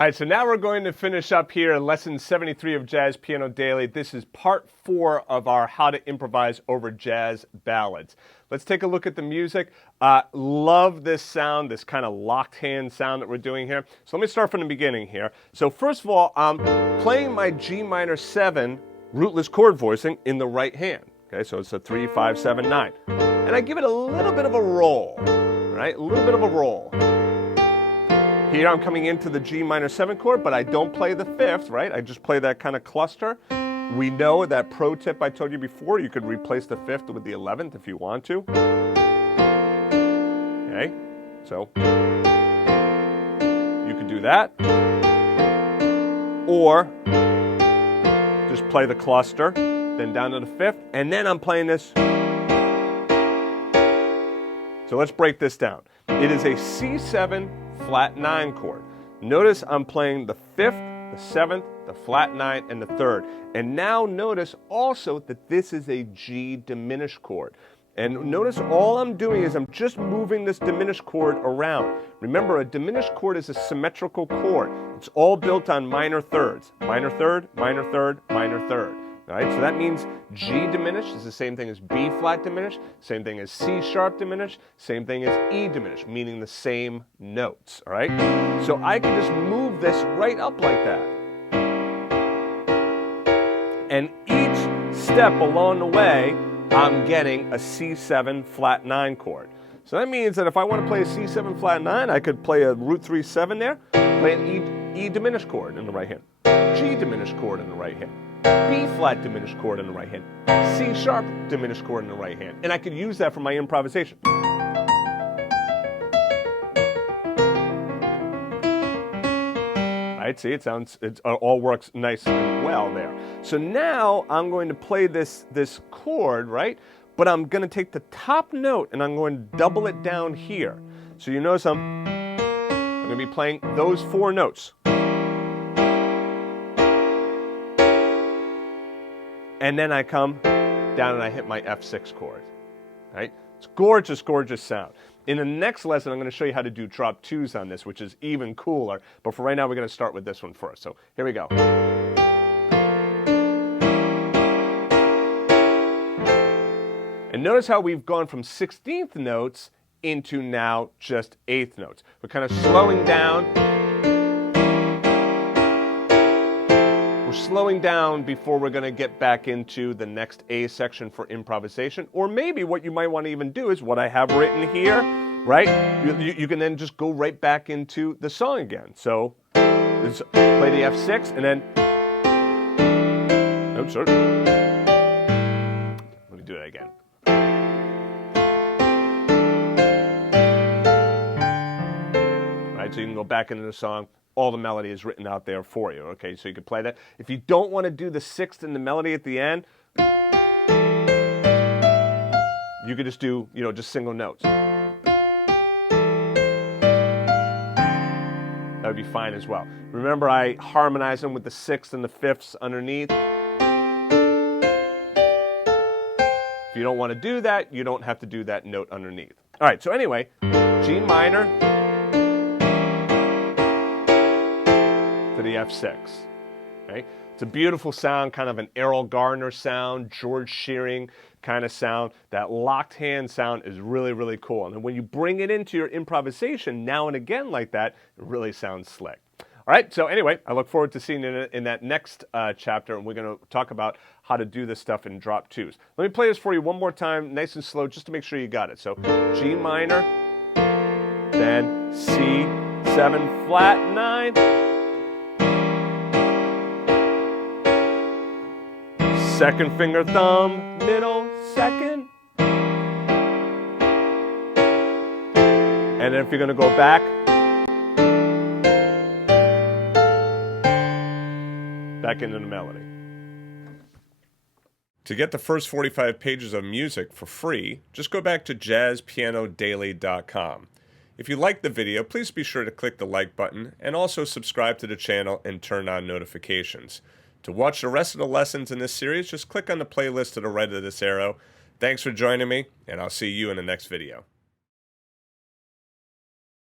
All right, so now we're going to finish up here lesson 73 of Jazz Piano Daily. This is part 4 of our How to Improvise over Jazz Ballads. Let's take a look at the music. Love this sound, this kind of locked hand sound that we're doing here. So let me start from the beginning here. So first of all, I'm playing my G minor 7 rootless chord voicing in the right hand. Okay, so it's a 3, 5, 7, 9. And I give it a little bit of a roll, right? A little bit of a roll. Here I'm coming into the G minor 7 chord, but I don't play the 5th, right? I just play that kind of cluster. We know that pro tip I told you before, you could replace the 5th with the 11th if you want to. Okay, so you could do that. Or just play the cluster, then down to the 5th, and then I'm playing this. So let's break this down. It is a C7 flat 9 chord. Notice I'm playing the 5th, the 7th, the flat 9, and the 3rd. And now notice also that this is a G diminished chord. And notice all I'm doing is I'm just moving this diminished chord around. Remember, a diminished chord is a symmetrical chord. It's all built on minor thirds. Minor third, minor third, minor third. All right, so that means G diminished is the same thing as B flat diminished, same thing as C sharp diminished, same thing as E diminished, meaning the same notes. All right, so I can just move this right up like that. And each step along the way, I'm getting a C7 flat 9 chord. So that means that if I want to play a C7 flat 9, I could play a root 3 7 there, play an E diminished chord in the right hand, G diminished chord in the right hand, B flat diminished chord in the right hand, C sharp diminished chord in the right hand. And I could use that for my improvisation. Right, see, it all works nice and well there. So now I'm going to play this chord, right? But I'm going to take the top note and I'm going to double it down here. So you notice I'm going to be playing those 4 notes. And then I come down and I hit my F6 chord, right? It's gorgeous, gorgeous sound. In the next lesson, I'm going to show you how to do drop 2s on this, which is even cooler. But for right now, we're going to start with this one first. So here we go. And notice how we've gone from 16th notes into now just 8th notes. We're kind of slowing down. We're slowing down before we're going to get back into the next A section for improvisation. Or maybe what you might want to even do is what I have written here, right? You can then just go right back into the song again. So let's play the F6 and then, oh, sorry. Let me do that again. Right, so you can go back into the song. All the melody is written out there for you, okay? So you can play that. If you don't want to do the 6th and the melody at the end, you could just do, just single notes. That would be fine as well. Remember, I harmonize them with the 6th and the 5ths underneath. If you don't want to do that, you don't have to do that note underneath. All right, so anyway, G minor to the F6, okay? It's a beautiful sound, kind of an Errol Garner sound, George Shearing kind of sound. That locked hand sound is really, really cool. And when you bring it into your improvisation now and again like that, it really sounds slick. All right, so anyway, I look forward to seeing you in that next chapter, and we're going to talk about how to do this stuff in drop 2s. Let me play this for you one more time, nice and slow, just to make sure you got it. So G minor, then C7 flat 9, second finger thumb, middle, second. And then if you're going to go back into the melody. To get the first 45 pages of music for free, just go back to jazzpianodaily.com. If you liked the video, please be sure to click the like button and also subscribe to the channel and turn on notifications. To watch the rest of the lessons in this series, just click on the playlist to the right of this arrow. Thanks for joining me, and I'll see you in the next video.